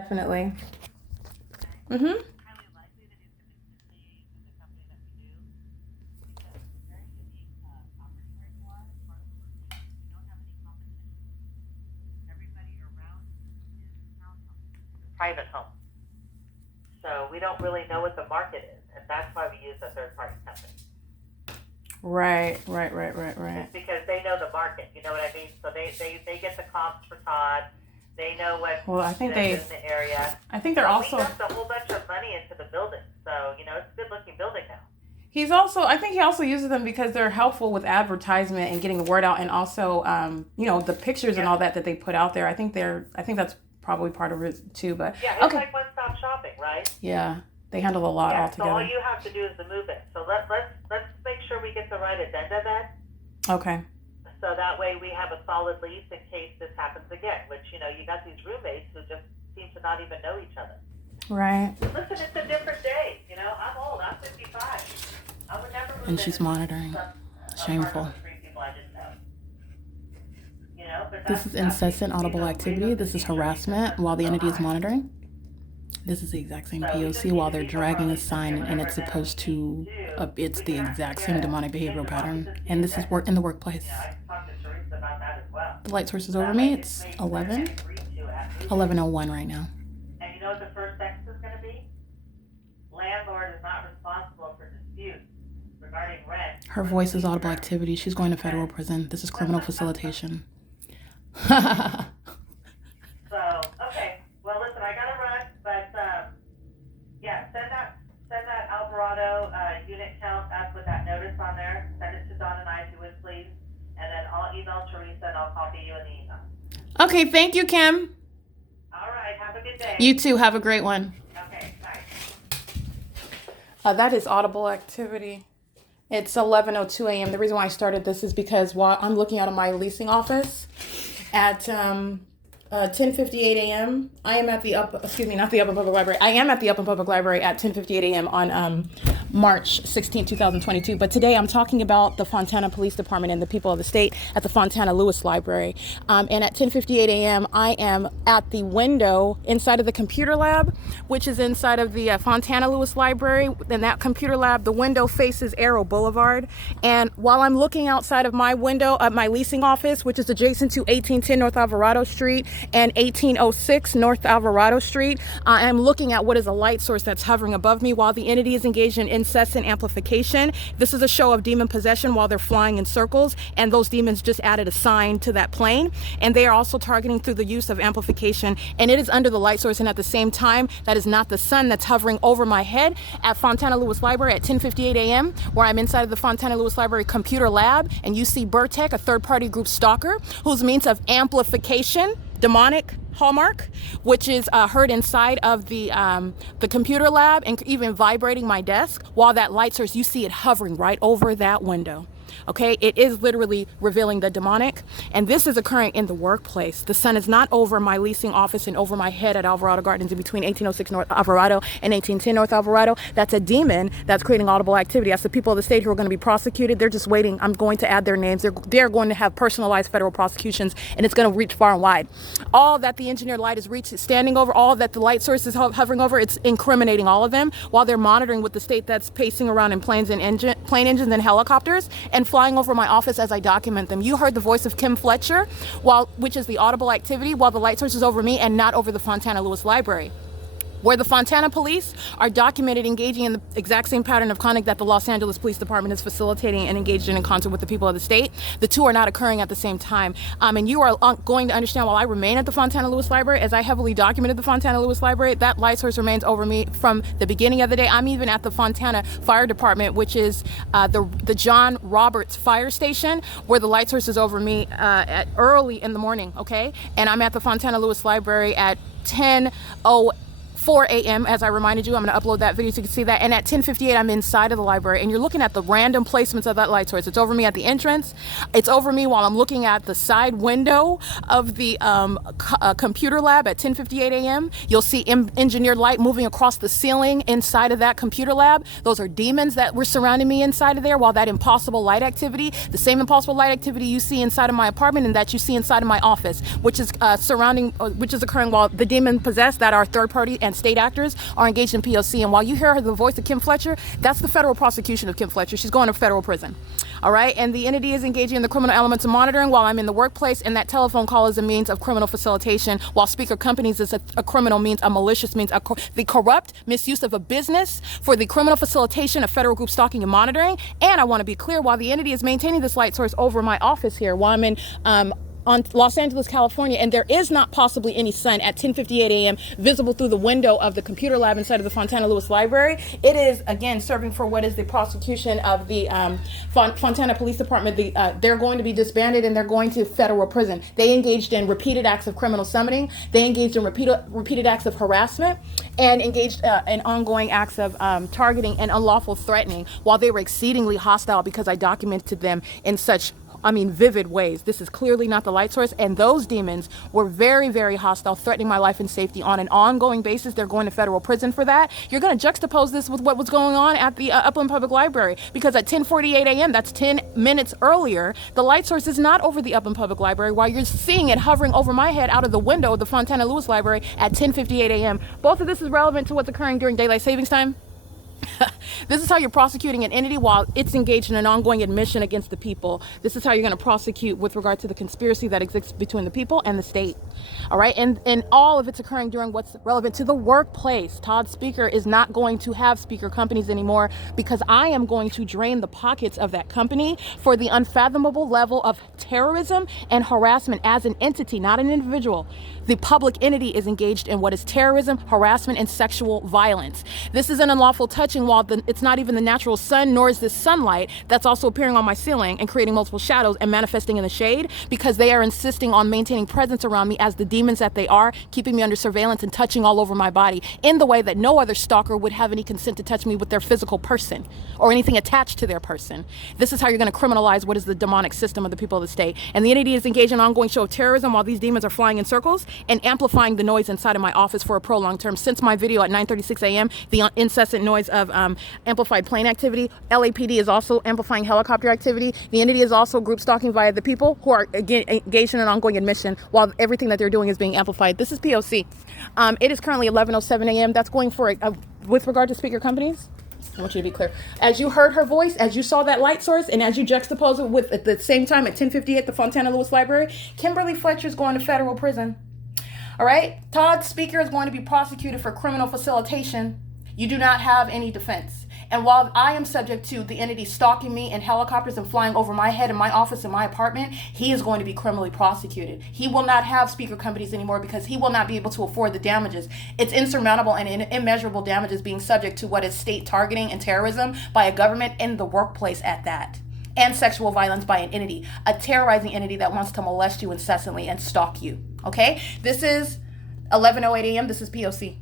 Definitely. Mm-hmm. Highly likely that he's going to succeed with the company that we do because it's a very unique property where you are as far as location. You don't have any competition. Everybody around you is townhomes, private homes. So we don't really know what the market is, and that's why we use a third-party company. Right. It's because they know the market, you know what I mean? So they get the comps for Todd. They know what I think is in the area. I think they're also. We dumped a whole bunch of money into the building, so it's a good-looking building now. I think he also uses them because they're helpful with advertisement and getting the word out, and also, the pictures and all that they put out there. I think that's probably part of it too. But yeah, it's like one-stop shopping, right? Yeah, they handle a lot altogether. So all you have to do is the move-in. So let's make sure we get the right addenda then. Okay. So that way we have a solid lease in case this happens again, which, you got these roommates who just seem to not even know each other. Right. Listen, it's a different day. I'm old. I'm 55. I would never move And she's monitoring. Shameful. This is incessant audible activity. This is harassment while the entity is monitoring. This is the exact same P.O.C. while they're dragging a sign, and it's supposed to, it's the exact same demonic behavioral pattern. And this is in the workplace. The light source is over me. It's 11:01 right now. And you know what the first text is going to be? Landlord is not responsible for disputes regarding rent. Her voice is audible activity. She's going to federal prison. This is criminal facilitation. So, okay. Well, listen, I gotta run, but send that Alvarado unit count up with that notice on there. Send it to Don and I, if you would, please. And then I'll email Teresa and I'll copy you in the email. Okay, thank you, Kim. All right, have a good day. You too, have a great one. Okay, bye. That is audible activity. It's 11:02 a.m. The reason why I started this is because while I'm looking out of my leasing office at 10:58 a.m. I am at the Upland Public Library. I am at the Upland Public Library at 10:58 a.m. on March 16, 2022. But today I'm talking about the Fontana Police Department and the people of the state at the Fontana Lewis Library. And at 10:58 a.m. I am at the window inside of the computer lab, which is inside of the Fontana Lewis Library. In that computer lab, the window faces Arrow Boulevard. And while I'm looking outside of my window at my leasing office, which is adjacent to 1810 North Alvarado Street and 1806 North Alvarado Street, I'm looking at what is a light source that's hovering above me while the entity is engaged in incessant amplification. This is a show of demon possession while they're flying in circles, and those demons just added a sign to that plane, and they are also targeting through the use of amplification, and it is under the light source, and at the same time, that is not the sun that's hovering over my head at Fontana Lewis Library at 10:58 a.m., where I'm inside of the Fontana Lewis Library computer lab, and you see Burtek, a third-party group stalker, whose means of amplification, demonic hallmark, which is heard inside of the computer lab and even vibrating my desk, while that light source, you see it hovering right over that window. Okay, it is literally revealing the demonic, and this is occurring in the workplace. The sun is not over my leasing office and over my head at Alvarado Gardens in between 1806 North Alvarado and 1810 North Alvarado. That's a demon that's creating audible activity. That's the people of the state who are going to be prosecuted. They're just waiting. I'm going to add their names. They're going to have personalized federal prosecutions, and it's going to reach far and wide. All that the engineered light is standing over, all that the light source is hovering over, it's incriminating all of them while they're monitoring with the state that's pacing around in plane engines and helicopters and flying over my office as I document them. You heard the voice of Kim Fletcher, which is the audible activity, while the light source is over me and not over the Fontana Lewis Library, where the Fontana police are documented engaging in the exact same pattern of conduct that the Los Angeles Police Department is facilitating and engaged in concert with the people of the state. The two are not occurring at the same time. And you are going to understand while I remain at the Fontana Lewis Library, as I heavily documented the Fontana Lewis Library, that light source remains over me from the beginning of the day. I'm even at the Fontana Fire Department, which is the John Roberts Fire Station, where the light source is over me at early in the morning, okay? And I'm at the Fontana Lewis Library at 10:04 4 a.m. As I reminded you, I'm going to upload that video so you can see that. And at 10:58, I'm inside of the library, and you're looking at the random placements of that light source. It's over me at the entrance. It's over me while I'm looking at the side window of the computer lab at 10:58 a.m. You'll see engineered light moving across the ceiling inside of that computer lab. Those are demons that were surrounding me inside of there, while that impossible light activity, the same impossible light activity you see inside of my apartment and that you see inside of my office, which is occurring while the demon possessed that are third party and state actors are engaged in P.O.C. And while you hear the voice of Kim Fletcher, that's the federal prosecution of Kim Fletcher. She's going to federal prison. All right. And the entity is engaging in the criminal elements of monitoring while I'm in the workplace. And that telephone call is a means of criminal facilitation, while speaker companies is a criminal means, a malicious means, the corrupt misuse of a business for the criminal facilitation of federal group stalking and monitoring. And I want to be clear, while the entity is maintaining this light source over my office here, while I'm in on Los Angeles, California, and there is not possibly any sun at 10:58 a.m. visible through the window of the computer lab inside of the Fontana Lewis Library. It is, again, serving for what is the prosecution of the Fontana Police Department. They're going to be disbanded and they're going to federal prison. They engaged in repeated acts of criminal summoning. They engaged in repeated acts of harassment and engaged in ongoing acts of targeting and unlawful threatening, while they were exceedingly hostile because I documented them in such vivid ways. This is clearly not the light source, and those demons were very, very hostile, threatening my life and safety on an ongoing basis. They're going to federal prison for that. You're going to juxtapose this with what was going on at the Upland Public Library, because at 10:48 a.m., that's 10 minutes earlier, the light source is not over the Upland Public Library, while you're seeing it hovering over my head out of the window of the Fontana Lewis Library at 10:58 a.m. Both of this is relevant to what's occurring during daylight savings time. This is how you're prosecuting an entity while it's engaged in an ongoing admission against the people. This is how you're going to prosecute with regard to the conspiracy that exists between the people and the state. All right. And all of it's occurring during what's relevant to the workplace. Todd Speaker is not going to have speaker companies anymore, because I am going to drain the pockets of that company for the unfathomable level of terrorism and harassment as an entity, not an individual. The public entity is engaged in what is terrorism, harassment, and sexual violence. This is an unlawful touching while it's not even the natural sun, nor is this sunlight that's also appearing on my ceiling and creating multiple shadows and manifesting in the shade, because they are insisting on maintaining presence around me as the demons that they are, keeping me under surveillance and touching all over my body in the way that no other stalker would have any consent to touch me with their physical person or anything attached to their person. This is how you're going to criminalize what is the demonic system of the people of the state. And the entity is engaged in an ongoing show of terrorism while these demons are flying in circles and amplifying the noise inside of my office for a prolonged term. Since my video at 9:36 a.m., the incessant noise of amplified plane activity. LAPD is also amplifying helicopter activity. The entity is also group stalking via the people who are again engaged in an ongoing admission while everything that they're doing is being amplified. This is P.O.C. It is currently 11:07 a.m. That's going for with regard to speaker companies. I want you to be clear. As you heard her voice, as you saw that light source, and as you juxtapose it with at the same time at 10:50 at the Fontana Lewis Library, Kimberly Fletcher is going to federal prison. All right? Todd Speaker is going to be prosecuted for criminal facilitation. You do not have any defense. And while I am subject to the entity stalking me in helicopters and flying over my head in my office in my apartment, he is going to be criminally prosecuted. He will not have speaker companies anymore because he will not be able to afford the damages. It's insurmountable and immeasurable damages being subject to what is state targeting and terrorism by a government in the workplace at that. And sexual violence by an entity, a terrorizing entity that wants to molest you incessantly and stalk you. Okay? This is 11:08 a.m. This is P.O.C.